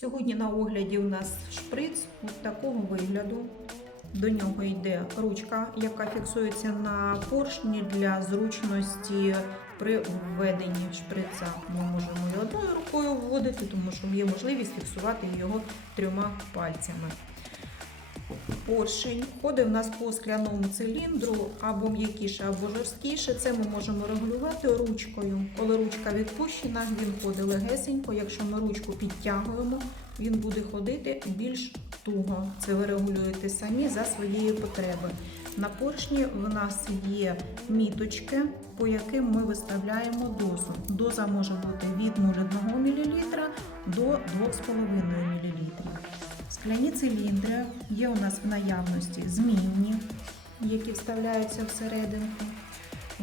Сьогодні на огляді у нас шприц ось такого вигляду. До нього йде ручка, яка фіксується на поршні для зручності при введенні шприца. Ми можемо і одною рукою вводити, тому що є можливість фіксувати його трьома пальцями. Поршень ходить у нас по скляному циліндру або м'якіше, або жорсткіше. Це ми можемо регулювати ручкою. Коли ручка відпущена, він ходить легесенько. Якщо ми ручку підтягуємо, він буде ходити більш туго. Це ви регулюєте самі за своєї потреби. На поршні в нас є міточки, по яким ми виставляємо дозу. Доза може бути від 0,1 мл до 2,5 мл. Скляні циліндри є у нас в наявності змінні, які вставляються всерединку.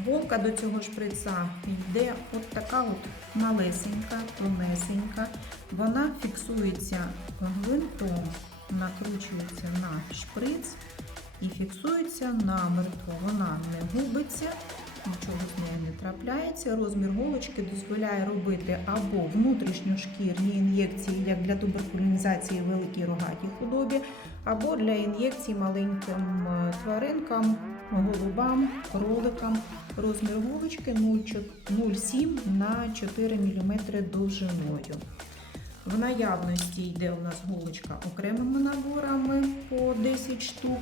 Голка до цього шприца йде от така от малесенька, тонесенька. Вона фіксується гвинтом, накручується на шприц і фіксується намертво. Вона не губиться, нічого з нею не трапляється. Розмір голочки дозволяє робити або внутрішньошкірні ін'єкції, як для туберкулінізації великій рогатій худобі, або для ін'єкцій маленьким е, тваринкам, голубам, кроликам. Розмір голочки 0,7 на 4 мм довжиною. В наявності йде у нас голочка окремими наборами по 10 штук.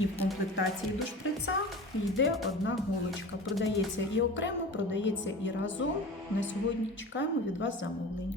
І в комплектації до шприца йде одна голочка. Продається і окремо, продається і разом. На сьогодні чекаємо від вас замовлень.